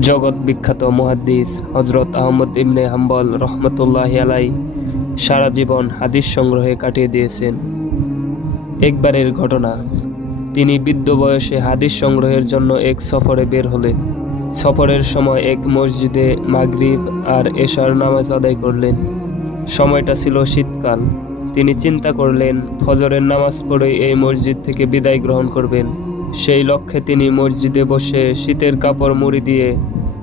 জগৎ বিখ্যাত মুহাদ্দিস হজরত আহমদ ইবনে হাম্বল রহমতুল্লাহ আলাই সারা জীবন হাদিস সংগ্রহে কাটিয়ে দিয়েছেন। একবারের ঘটনা, তিনি বৃদ্ধ বয়সে হাদিস সংগ্রহের জন্য এক সফরে বের হলেন। সফরের সময় এক মসজিদে মাগরিব আর এশার নামাজ আদায় করলেন। সময়টা ছিল শীতকাল। তিনি চিন্তা করলেন, ফজরের নামাজ পড়ে এই মসজিদ থেকে বিদায় গ্রহণ করবেন। সেই লক্ষ্যে তিনি মসজিদে বসে শীতের কাপড় মুড়ি দিয়ে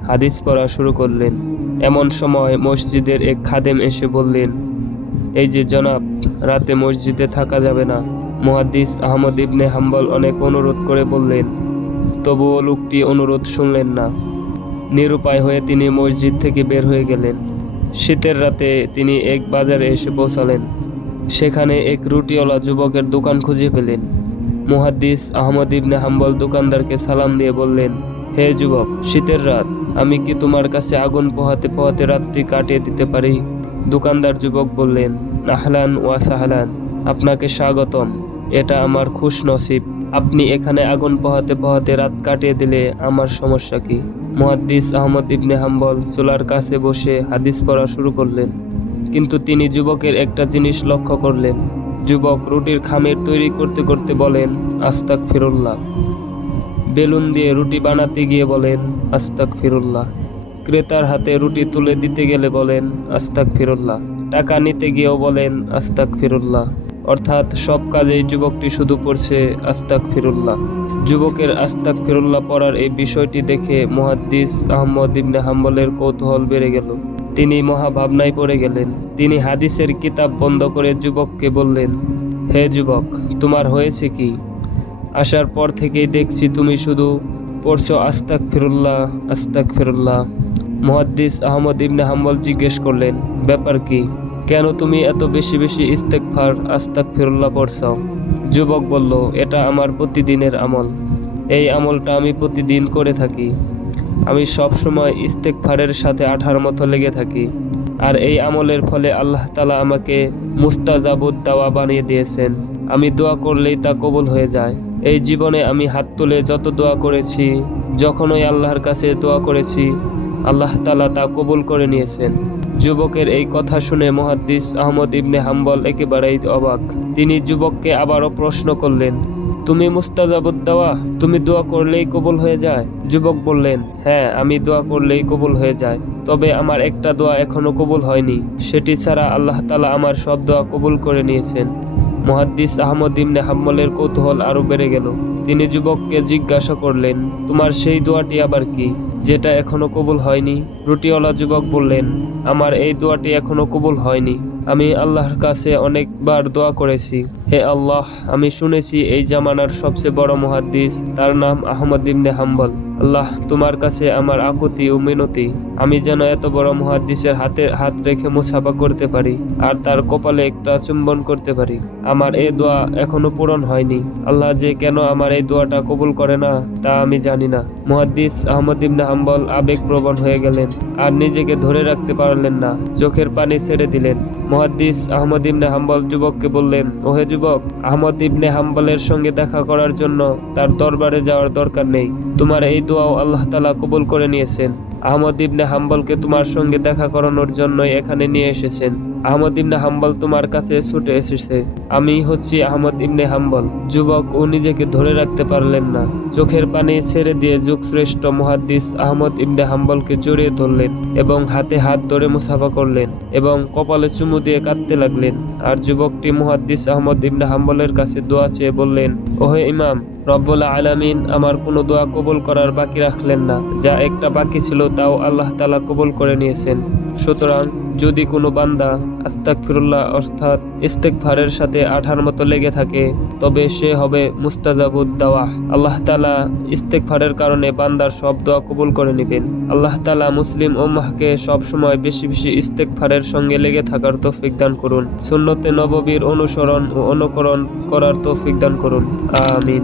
হাদিস পড়া শুরু করলেন। এমন সময় মসজিদের এক খাদেম এসে বললেন, এই যে জনাব, রাতে মসজিদে থাকা যাবে না। মুহাদ্দিস আহমদ ইবনে হাম্বল অনেক অনুরোধ করে বললেন, তবুও লোকটি অনুরোধ শুনলেন না। নিরুপায় হয়ে তিনি মসজিদ থেকে বের হয়ে গেলেন। শীতের রাতে তিনি এক বাজারে এসে পৌঁছালেন। সেখানে এক রুটিওয়ালা যুবকের দোকান খুঁজে পেলেন। মুহাদ্দিস আহমদ ইবনে হাম্বল দোকানদারকে সালাম দিয়ে বললেন, হে যুবক, শীতের রাত, আমি কি তোমার কাছে আগুন পোহাতে পোহাতে রাত্রি কাটিয়ে দিতে পারি? দোকানদার যুবক বললেন, আহলান ওয়া সাহলান, আপনাকে স্বাগতম। এটা আমার খুশ নসিব। আপনি এখানে আগুন পোহাতে পোহাতে রাত কাটিয়ে দিলে আমার সমস্যা কি? মুহাদ্দিস আহমদ ইবনে হাম্বল চুলার কাছে বসে হাদিস পড়া শুরু করলেন। কিন্তু তিনি যুবকের একটা জিনিস লক্ষ্য করলেন। যুবক রুটির খামের তৈরি করতে করতে বলেন আস্তাক ফিরুল্লাহ বেলুন দিয়ে রুটি বানাতে গিয়ে বলেন আস্তাক ফিরুল্লাহ ক্রেতার হাতে রুটি তুলে দিতে গেলে বলেন আস্তাক ফিরুল্লাহ টাকা নিতে গিয়েও বলেন আস্তাক ফিরুল্লাহ অর্থাৎ সব কাজেই যুবকটি শুধু পড়ছে আস্তাক ফিরুল্লাহ যুবকের আস্তাক ফিরুল্লাহ পড়ার এই বিষয়টি দেখে মুহাদ্দিস আহমদ ইবনে হাম্বলের কৌতূহল বেড়ে গেল। তিনি মহাভাবনায় পড়ে গেলেন। তিনি হাদিসের কিতাব বন্ধ করে যুবককে বললেন, হে যুবক, তোমার হয়েছে কি? আসার পর থেকেই দেখছি তুমি শুধু পড়ছো আস্তাক ফিরুল্লাহ আস্তাক ফিরুল্লাহ মুহাদ্দিস আহমদ ইবনে হাম্বল জিজ্ঞেস করলেন, ব্যাপার কি? কেন তুমি এত বেশি বেশি ইস্তেকফার আস্তাক ফিরুল্লাহ পড়ছ? যুবক বলল, এটা আমার প্রতিদিনের আমল। এই আমলটা আমি প্রতিদিন করে থাকি। আমি সব সময় ইস্তেকফারের সাথে আঠার মতো লেগে থাকি। আর এই আমলের ফলে আল্লাহ তালা আমাকে মুস্তাজাবুদ দাওয়া বানিয়ে দিয়েছেন। আমি দোয়া করলেই তা কবুল হয়ে যায়। এই জীবনে আমি হাত তুলে যত দোয়া করেছি, যখনই আল্লাহর কাছে দোয়া করেছি, আল্লাহ তালা তা কবুল করে নিয়েছেন। যুবকের এই কথা শুনে মহাদ্দিস আহমদ ইবনে হাম্বল একেবারেই অবাক। তিনি যুবককে আবারও প্রশ্ন করলেন তুমি মুস্তাজাবুদ দেওয়া, তুমি দোয়া করলেই কবুল হয়ে যায়। যুবক বললেন হ্যাঁ আমি দোয়া করলেই কবুল হয়ে যায়। তবে আমার একটা দোয়া এখনও কবুল হয়নি। সেটি ছাড়া আল্লাহ তালা আমার সব দোয়া কবুল করে নিয়েছেন। মহাদ্দিস আহমদ ইবনে হাম্বলের কৌতূহল আরও বেড়ে গেল। তিনি যুবককে জিজ্ঞাসা করলেন, তোমার সেই দোয়াটি আবার কি, যেটা এখনও কবুল হয়নি? রুটিওয়ালা যুবক বললেন, আমার এই দোয়াটি এখনও কবুল হয়নি। আমি আল্লাহর কাছে অনেকবার দোয়া করেছি। হে আল্লাহ, আমি শুনেছি এই জামানার সবচেয়ে বড় মুহাদ্দিস, তার নাম আহমদ ইবনে হাম্বল। আল্লাহ, তোমার কাছে আমার আকুতি ও মিনতি। আমি যেন এত বড় মুহাদ্দিসের হাতে হাত রেখে মুসাফা করতে পারি, আর তার কপালে একটা চুম্বন করতে পারি। আমার এই দোয়া এখনও পূরণ হয়নি। আল্লাহ যে কেন আমার এই দোয়াটা কবুল করে না, তা আমি জানি না। মুহাদ্দিস আহমদ ইবনে হাম্বল আবেগপ্রবণ হয়ে গেলেন, আর নিজেকে ধরে রাখতে পারলেন না। চোখের পানি ছেড়ে দিলেন। মুহাদ্দিস আহমদ ইবনে হাম্বল যুবককে বললেন, ওহে যুবক, আহমদ ইবনে হাম্বলের সঙ্গে দেখা করার জন্য তার দরবারে যাওয়ার দরকার নেই। তোমার এই দোয়াও আল্লাহ তালা কবুল করে নিয়েছেন। আহমদ ইবনে হাম্বলকে তোমার সঙ্গে দেখা করানোর জন্যই এখানে নিয়ে এসেছেন। আহমদ ইবনে হাম্বল তোমার কাছে ছুটে এসেছে। আমি হচ্ছি আহমদ ইবনে হাম্বল। যুবক, ও নিজেকে ধরে রাখতে পারলেন না। চোখের পানি ছেড়ে দিয়ে যুগশ্রেষ্ঠ মুহাদ্দিস আহমদ ইবনে হাম্বলকে জড়িয়ে ধরলেন এবং হাতে হাত ধরে মুসাফা করলেন এবং কপালে চুমু দিয়ে কাঁদতে লাগলেন। আর যুবকটি মহাদ্দিস আহমদ ইবনে হাম্বলের কাছে দোয়া চেয়ে বললেন, ওহে ইমাম, রব্বুল আলামিন আমার কোনো দোয়া কবুল করার বাকি রাখলেন না। যা একটা বাকি ছিল তাও আল্লাহ তালা কবুল করে নিয়েছেন। সুতরাং যদি কোনো বান্দা আস্তাক ফিরুল্লাহ অর্থাৎ ইস্তেকফারের সাথে আঠার মতো লেগে থাকে, তবে সে হবে মুস্তাজাবুদ দাওয়া আল্লাহ তালা ইস্তেকফারের কারণে বান্দার সব দোয়া কবুল করে নেবেন। আল্লাহ তালা মুসলিম ওম্মাহকে সবসময় বেশি বেশি ইস্তেকফারের সঙ্গে লেগে থাকার তৌফিক দান করুন। সুন্নতে নববীর অনুসরণ ও অনুকরণ করার তৌফিক দান করুন। আমিন।